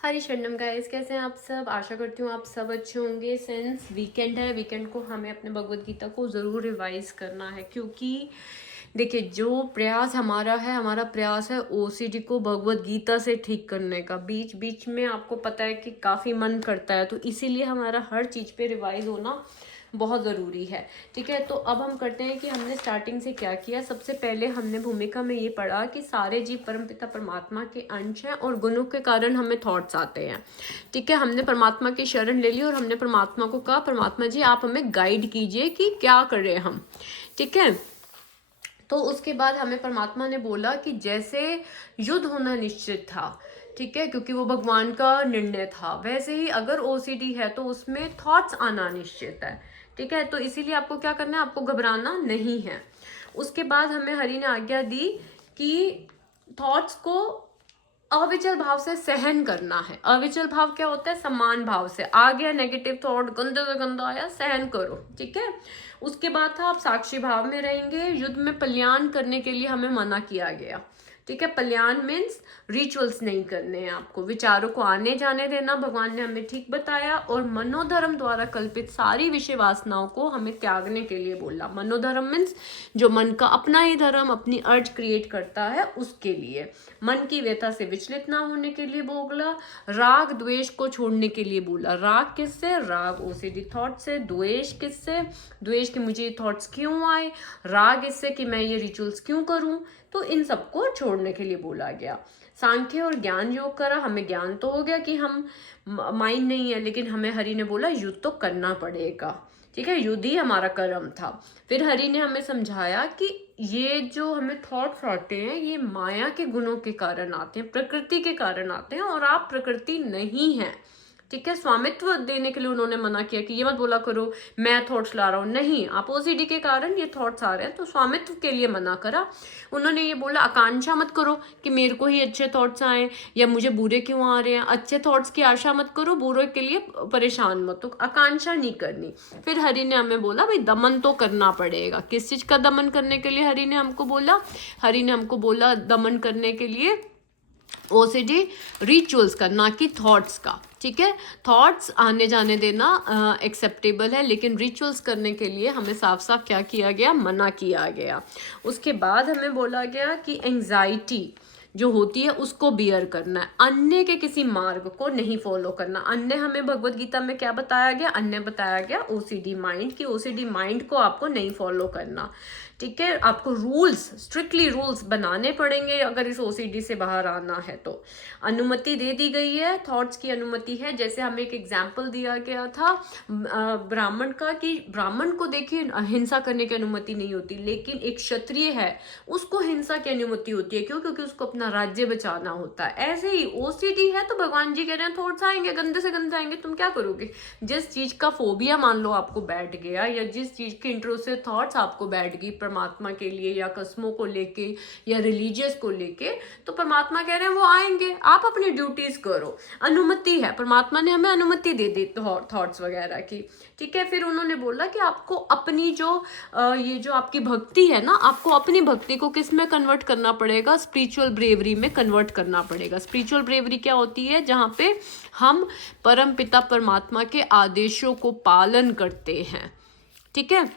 हरी शरणम गाइस, कैसे हैं आप सब। आशा करती हूँ आप सब अच्छे होंगे। सिंस वीकेंड है, वीकेंड को हमें अपने भगवत गीता को ज़रूर रिवाइज करना है, क्योंकि देखिए जो प्रयास हमारा है, हमारा प्रयास है ओसीडी को भगवत गीता से ठीक करने का। बीच बीच में आपको पता है कि काफ़ी मन करता है, तो इसीलिए हमारा हर चीज़ पे रिवाइज होना बहुत ज़रूरी है। ठीक है, तो अब हम करते हैं कि हमने स्टार्टिंग से क्या किया। सबसे पहले हमने भूमिका में ये पढ़ा कि सारे जीव परमपिता परमात्मा के अंश हैं और गुणों के कारण हमें थॉट्स आते हैं। ठीक है, हमने परमात्मा की शरण ले ली और हमने परमात्मा को कहा, परमात्मा जी आप हमें गाइड कीजिए कि क्या कर रहे हैं हम। ठीक है, तो उसके बाद हमें परमात्मा ने बोला कि जैसे युद्ध होना निश्चित था, ठीक है, क्योंकि वो भगवान का निर्णय था, वैसे ही अगर ओसीडी है तो उसमें थॉट्स आना निश्चित है। ठीक है, तो इसीलिए आपको क्या करना है, आपको घबराना नहीं है। उसके बाद हमें हरि ने आज्ञा दी कि थॉट्स को अविचल भाव से सहन करना है। अविचल भाव क्या होता है, समान भाव से। आ गया नेगेटिव थॉट, गंदे से गंदा आया, सहन करो। ठीक है, उसके बाद था आप साक्षी भाव में रहेंगे। युद्ध में कल्याण करने के लिए हमें मना किया गया। ठीक है, कल्याण मीन्स रिचुअल्स नहीं करने हैं आपको, विचारों को आने जाने देना, भगवान ने हमें ठीक बताया। और मनोधर्म द्वारा कल्पित सारी विषय वासनाओं को हमें त्यागने के लिए बोला। मनोधर्म मीन्स जो मन का अपना ही धर्म, अपनी अर्ज क्रिएट करता है, उसके लिए। मन की व्यथा से विचलित ना होने के लिए बोला। राग द्वेष को छोड़ने के लिए बोला। राग किससे, राग ओसीडी थॉट से। द्वेष किससे, द्वेष कि मुझे ये थॉट्स क्यों आए। राग इससे कि मैं ये रिचुअल्स क्यों करूं। तो इन सबको छोड़ने के लिए बोला गया। सांख्य और ज्ञान योग करा। हमें ज्ञान तो हो गया कि हम माइंड नहीं है, लेकिन हमें हरि ने बोला युद्ध तो करना पड़ेगा। ठीक है, युद्ध ही हमारा कर्म था। फिर हरि ने हमें समझाया कि ये जो हमें थॉट्स आते हैं, ये माया के गुणों के कारण आते हैं, प्रकृति के कारण आते हैं, और आप प्रकृति नहीं हैं। ठीक है, स्वामित्व देने के लिए उन्होंने मना किया कि ये मत बोला करो मैं थॉट्स ला रहा हूँ। नहीं, आप ओसीडी के कारण ये थॉट्स आ रहे हैं, तो स्वामित्व के लिए मना करा। उन्होंने ये बोला आकांक्षा मत करो कि मेरे को ही अच्छे थॉट्स आए या मुझे बुरे क्यों आ रहे हैं। अच्छे थॉट्स की आशा मत करो, बुरे के लिए परेशान मत, तो आकांक्षा नहीं करनी। फिर हरि ने हमें बोला भाई दमन तो करना पड़ेगा। किस चीज का दमन करने के लिए हरि ने हमको बोला, हरि ने हमको बोला दमन करने के लिए ओसीडी रिचुअल्स का, ना कि थॉट्स का। ठीक है, थॉट्स आने जाने देना एक्सेप्टेबल है, लेकिन रिचुअल्स करने के लिए हमें साफ साफ क्या किया गया, मना किया गया। उसके बाद हमें बोला गया कि एंजाइटी जो होती है उसको बियर करना है, अन्य के किसी मार्ग को नहीं फॉलो करना। अन्य हमें भगवत गीता में क्या बताया गया, अन्य बताया गया ओसीडी माइंड, कि ओसीडी माइंड को आपको नहीं फॉलो करना। ठीक है, आपको रूल्स, स्ट्रिक्टली रूल्स बनाने पड़ेंगे अगर इस ओसीडी से बाहर आना है तो। अनुमति दे दी गई है, थॉट्स की अनुमति है। जैसे हमें एक एग्जाम्पल दिया गया था ब्राह्मण का, कि ब्राह्मण को देखिए हिंसा करने की अनुमति नहीं होती, लेकिन एक क्षत्रिय है उसको हिंसा की अनुमति होती है। क्यों, क्योंकि उसको अपना राज्य बचाना होता है। ऐसे ही ओसीडी है तो भगवान जी कह रहे हैं थॉट्स आएंगे, गंदे से गंदे आएंगे, तुम क्या करोगे। जिस चीज का फोबिया मान लो आपको बैठ गया, या जिस चीज के इंट्रूसिव थॉट्स आपको बैठ गई परमात्मा के लिए या कस्मों को लेके या रिलीजियस को लेके, तो परमात्मा कह रहे हैं वो आएंगे, आप अपनी ड्यूटीज करो। अनुमति है, परमात्मा ने हमें अनुमति दे दी थॉट्स वगैरह की। ठीक है, फिर उन्होंने बोला कि आपको अपनी जो ये जो आपकी भक्ति है ना, आपको अपनी भक्ति को किस में कन्वर्ट करना पड़ेगा, स्पिरिचुअल ब्रेवरी में कन्वर्ट करना पड़ेगा। स्पिरिचुअल ब्रेवरी क्या होती है, जहाँ पे हम परम पिता परमात्मा के आदेशों को पालन करते हैं। ठीक है,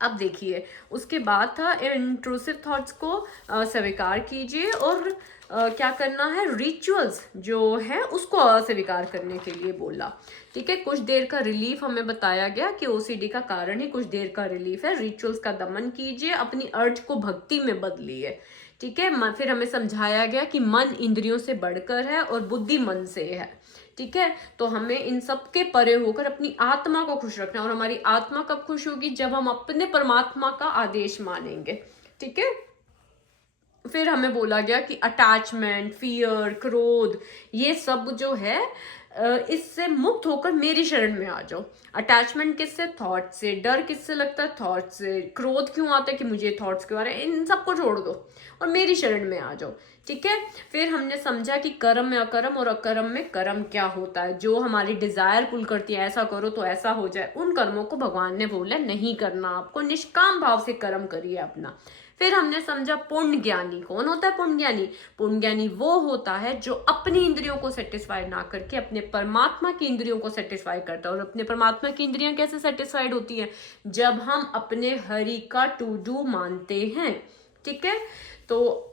अब देखिए उसके बाद था इंट्रूसिव थॉट्स को स्वीकार कीजिए, और क्या करना है, रिचुअल्स जो है उसको अस्वीकार करने के लिए बोला। ठीक है, कुछ देर का रिलीफ हमें बताया गया कि ओसीडी का कारण ही कुछ देर का रिलीफ है। रिचुअल्स का दमन कीजिए, अपनी अर्ज को भक्ति में बदलिए। ठीक है, फिर हमें समझाया गया कि मन इंद्रियों से बढ़कर है और बुद्धि मन से है। ठीक है, तो हमें इन सब के परे होकर अपनी आत्मा को खुश रखना है, और हमारी आत्मा कब खुश होगी, जब हम अपने परमात्मा का आदेश मानेंगे। ठीक है, फिर हमें बोला गया कि अटैचमेंट, फियर, क्रोध, ये सब जो है इससे मुक्त होकर मेरी शरण में आ जाओ। अटैचमेंट किससे, थॉट से। डर किससे लगता है, थॉट से। क्रोध क्यों आता है कि मुझे थॉट्स क्यों आ रहे हैं, इन सबको छोड़ दो और मेरी शरण में आ जाओ। ठीक है, फिर हमने समझा कि कर्म में अकर्म और अकर्म में कर्म क्या होता है। जो हमारी डिजायर पुल करती है, ऐसा करो तो ऐसा हो जाए, उन कर्मों को भगवान ने बोला नहीं करना, आपको निष्काम भाव से कर्म करिए अपना। फिर हमने समझा पुण्य ज्ञानी कौन होता है। पुण्य ज्ञानी, पुण्य ज्ञानी वो होता है जो अपनी इंद्रियों को सेटिस्फाई ना करके अपने परमात्मा की इंद्रियों को सेटिस्फाई करता है। और अपने परमात्मा की इंद्रियां कैसे सेटिस्फाइड होती हैं? जब हम अपने हरि का टू डू मानते हैं। ठीक है, तो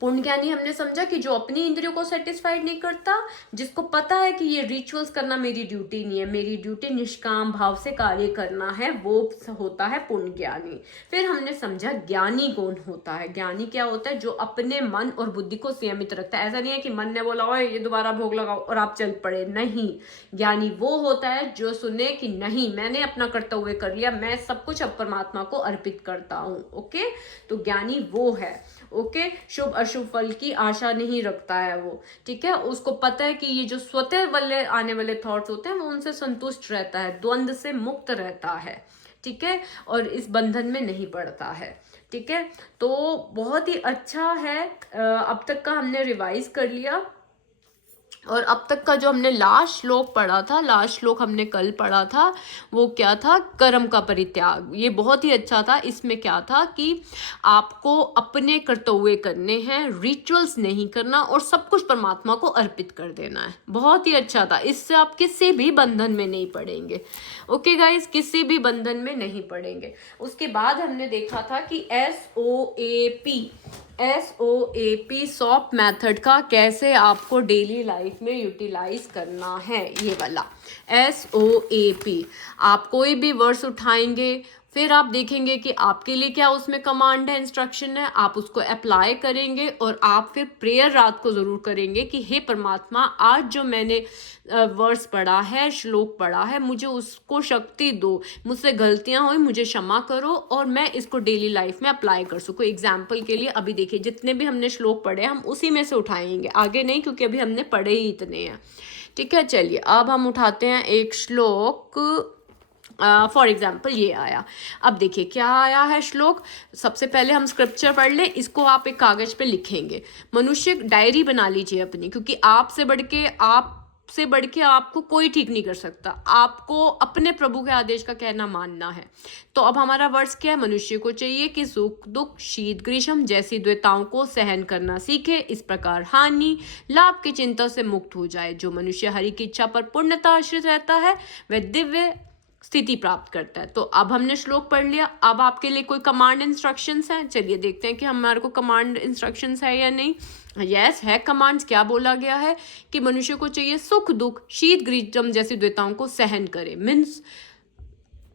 पुण्य ज्ञानी हमने समझा कि जो अपनी इंद्रियों को सेटिस्फाइड नहीं करता, जिसको पता है कि ये रिचुअल्स करना मेरी ड्यूटी नहीं है, मेरी ड्यूटी निष्काम भाव से कार्य करना है, वो होता है पुण्य ज्ञानी। फिर हमने समझा ज्ञानी कौन होता है। ज्ञानी क्या होता है? जो अपने मन और बुद्धि को संयमित रखता है। ऐसा नहीं है कि मन ने बोला ओए ये दोबारा भोग लगाओ और आप चल पड़े, नहीं। ज्ञानी वो होता है जो सुने कि नहीं, मैंने अपना कर्तव्य कर लिया, मैं सब कुछ अब परमात्मा को अर्पित करता हूँ। ओके, तो ज्ञानी वो है। ओके, शुभ अशुभ फल की आशा नहीं रखता है वो। ठीक है, उसको पता है कि ये जो स्वतः वाले आने वाले थॉट्स होते हैं वो उनसे संतुष्ट रहता है, द्वंद्व से मुक्त रहता है। ठीक है, और इस बंधन में नहीं पड़ता है। ठीक है, तो बहुत ही अच्छा है। अब तक का हमने रिवाइज कर लिया। और अब तक का जो हमने लास्ट श्लोक पढ़ा था, लास्ट श्लोक हमने कल पढ़ा था, वो क्या था? कर्म का परित्याग। ये बहुत ही अच्छा था। इसमें क्या था कि आपको अपने कर्तव्य करने हैं, रिचुअल्स नहीं करना, और सब कुछ परमात्मा को अर्पित कर देना है। बहुत ही अच्छा था। इससे आप किसी भी बंधन में नहीं पड़ेंगे। ओके गाइस, किसी भी बंधन में नहीं पड़ेंगे। उसके बाद हमने देखा था कि SOAP सॉप मेथड का कैसे आपको डेली लाइफ में यूटिलाइज करना है। ये वाला SOAP, आप कोई भी वर्ड्स उठाएंगे, फिर आप देखेंगे कि आपके लिए क्या उसमें कमांड है, इंस्ट्रक्शन है, आप उसको अप्लाई करेंगे। और आप फिर प्रेयर रात को ज़रूर करेंगे कि हे परमात्मा, आज जो मैंने वर्ड्स पढ़ा है, श्लोक पढ़ा है, मुझे उसको शक्ति दो, मुझसे गलतियां हुई मुझे क्षमा करो, और मैं इसको डेली लाइफ में अप्लाई कर सकूँ। एग्जाम्पल के लिए अभी देखिए, जितने भी हमने श्लोक पढ़े हम उसी में से उठाएंगे, आगे नहीं, क्योंकि अभी हमने पढ़े ही इतने हैं। ठीक है, चलिए अब हम उठाते हैं एक श्लोक। फॉर एग्जाम्पल ये आया। अब देखिए क्या आया है श्लोक। सबसे पहले हम स्क्रिप्चर पढ़ लें, इसको आप एक कागज पे लिखेंगे। मनुष्य डायरी बना लीजिए अपनी, क्योंकि आपसे बढ़ के आपको कोई ठीक नहीं कर सकता। आपको अपने प्रभु के आदेश का कहना मानना है। तो अब हमारा वर्ड्स क्या है? मनुष्य को चाहिए कि सुख दुख शीत ग्रीष्म जैसी द्वैताओं को सहन करना सीखे, इस प्रकार हानि लाभ की चिंता से मुक्त हो जाए। जो मनुष्य हरि की इच्छा पर पूर्णतः आश्रित रहता है वह दिव्य स्थिति प्राप्त करता है। तो अब हमने श्लोक पढ़ लिया। अब आपके लिए कोई कमांड इंस्ट्रक्शंस हैं। चलिए देखते हैं कि हमारे को कमांड इंस्ट्रक्शंस है या नहीं। यस है कमांड्स। क्या बोला गया है कि मनुष्य को चाहिए सुख दुख शीत ग्रीष्म जैसी द्वैताओं को सहन करे। मीन्स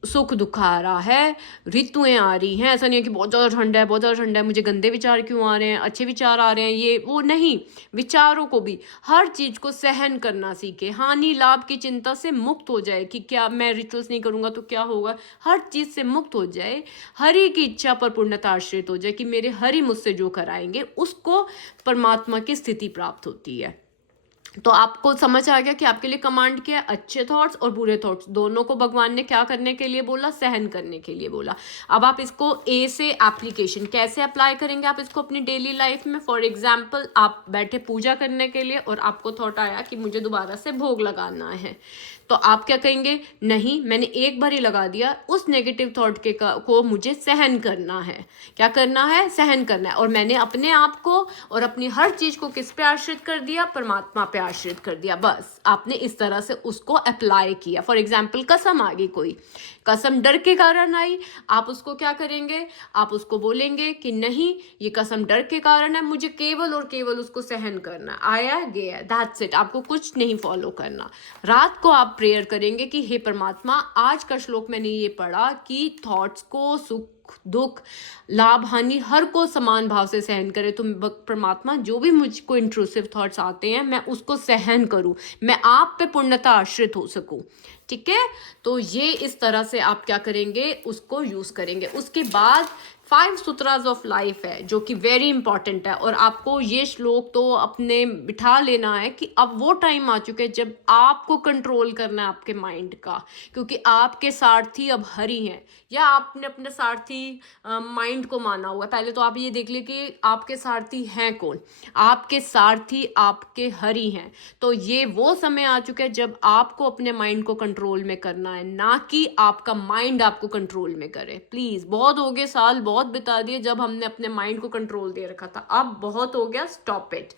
सुख दुख आ रहा है, ऋतुएं आ रही हैं। ऐसा नहीं है कि बहुत ज़्यादा ठंड है, बहुत ज़्यादा ठंड है, मुझे गंदे विचार क्यों आ रहे हैं, अच्छे विचार आ रहे हैं, ये वो नहीं। विचारों को भी, हर चीज़ को सहन करना सीखे। हानि लाभ की चिंता से मुक्त हो जाए कि क्या मैं रिचुअल्स नहीं करूँगा तो क्या होगा, हर चीज़ से मुक्त हो जाए। हरि की इच्छा पर पूर्णतः आश्रित हो जाए कि मेरे हरि मुझसे जो कराएंगे उसको परमात्मा की स्थिति प्राप्त होती है। तो आपको समझ आ गया कि आपके लिए कमांड क्या है? अच्छे थॉट्स और बुरे थॉट्स दोनों को भगवान ने क्या करने के लिए बोला? सहन करने के लिए बोला। अब आप इसको ए से एप्लीकेशन कैसे अप्लाई करेंगे आप इसको अपनी डेली लाइफ में। फॉर एग्जाम्पल, आप बैठे पूजा करने के लिए और आपको थॉट आया कि मुझे दोबारा से भोग लगाना है, तो आप क्या कहेंगे? नहीं, मैंने एक बार ही लगा दिया। उस नेगेटिव थॉट को मुझे सहन करना है। क्या करना है? सहन करना है। और मैंने अपने आप को और अपनी हर चीज को किस पे आश्रित कर दिया? परमात्मा पे आश्रित कर दिया। बस आपने इस तरह से उसको अप्लाई किया। फॉर एग्जाम्पल, कसम आ गई, कोई कसम डर के कारण आई, आप उसको क्या करेंगे? आप उसको बोलेंगे कि नहीं, ये कसम डर के कारण है, मुझे केवल और केवल उसको सहन करना। आया गया, दैट्स इट। आपको कुछ नहीं फॉलो करना। रात को आप प्रेयर करेंगे कि हे परमात्मा, आज का श्लोक मैंने ये पढ़ा कि थॉट्स को सुख दुख लाभ हानि हर को समान भाव से सहन करे। तो परमात्मा, जो भी मुझको इंट्रूसिव थॉट्स आते हैं मैं उसको सहन करूं, मैं आप पे पूर्णतः आश्रित हो सकूं। ठीक है, तो ये इस तरह से आप क्या करेंगे? उसको यूज करेंगे। उसके बाद 5 सूत्रास ऑफ लाइफ है जो कि वेरी इंपॉर्टेंट है। और आपको ये श्लोक तो अपने बिठा लेना है कि अब वो टाइम आ चुके हैं जब आपको कंट्रोल करना है आपके माइंड का, क्योंकि आपके सारथी अब हरि हैं, या आपने अपने सारथी माइंड को माना हुआ है। पहले तो आप ये देख ले कि आपके सारथी हैं कौन। आपके सारथी आपके हरि हैं। तो ये वो समय आ चुका है जब आपको अपने माइंड को कंट्रोल में करना है, ना कि आपका माइंड आपको कंट्रोल में करे। प्लीज, बहुत हो गए साल, बहुत बिता दिए जब हमने अपने माइंड को कंट्रोल दे रखा था। अब बहुत हो गया, स्टॉप इट।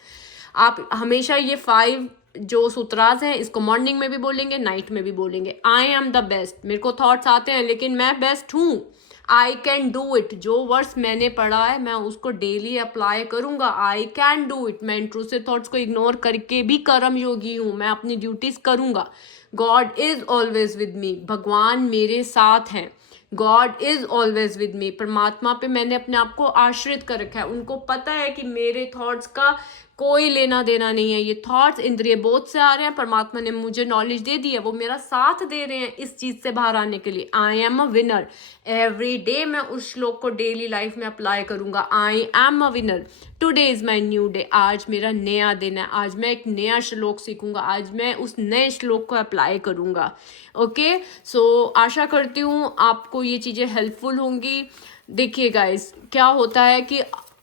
आप हमेशा ये 5 जो सूत्रास हैं इसको मॉर्निंग में भी बोलेंगे, नाइट में भी बोलेंगे। I am the best. मेरे को थॉट्स आते हैं लेकिन मैं बेस्ट हूँ। I can do it. जो वर्ड्स मैंने पढ़ा है मैं उसको डेली अप्लाई करूंगा। I can do it. मैं इंट्रूसिव थॉट्स को इग्नोर करके भी कर्म योगी हूँ, मैं अपनी ड्यूटीज करूंगा। God is always with me. भगवान मेरे साथ हैं। God is always with me. परमात्मा पे मैंने अपने आप को आश्रित कर रखा है। उनको पता है कि मेरे थॉट्स का कोई लेना देना नहीं है। ये थॉट्स इंद्रिय बोध से आ रहे हैं, परमात्मा ने मुझे नॉलेज दे दी है, वो मेरा साथ दे रहे हैं इस चीज से बाहर आने के लिए। I am a winner. Every day मैं उस श्लोक को डेली लाइफ में अप्लाई करूंगा। I am a winner. Today is my new day. आज मेरा नया दिन है। आज मैं एक नया श्लोक सीखूंगा। आज मैं उस नए श्लोक को अप्लाई करूंगा। ओके, सो आशा करती हूँ आपको ये चीजें हेल्पफुल होंगी। देखिए गाइस, क्या होता है कि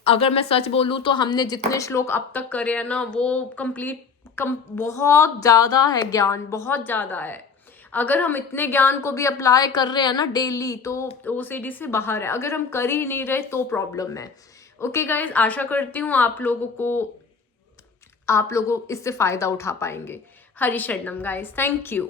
अगर मैं सच बोलूँ तो हमने जितने श्लोक अब तक करे हैं ना, वो बहुत ज़्यादा है, ज्ञान बहुत ज़्यादा है। अगर हम इतने ज्ञान को भी अप्लाई कर रहे हैं ना डेली तो ओसीडी से बाहर है। अगर हम कर ही नहीं रहे तो प्रॉब्लम है। ओके गाइज, आशा करती हूँ आप लोगों इससे फ़ायदा उठा पाएंगे। हरि शरणम गाइज, थैंक यू।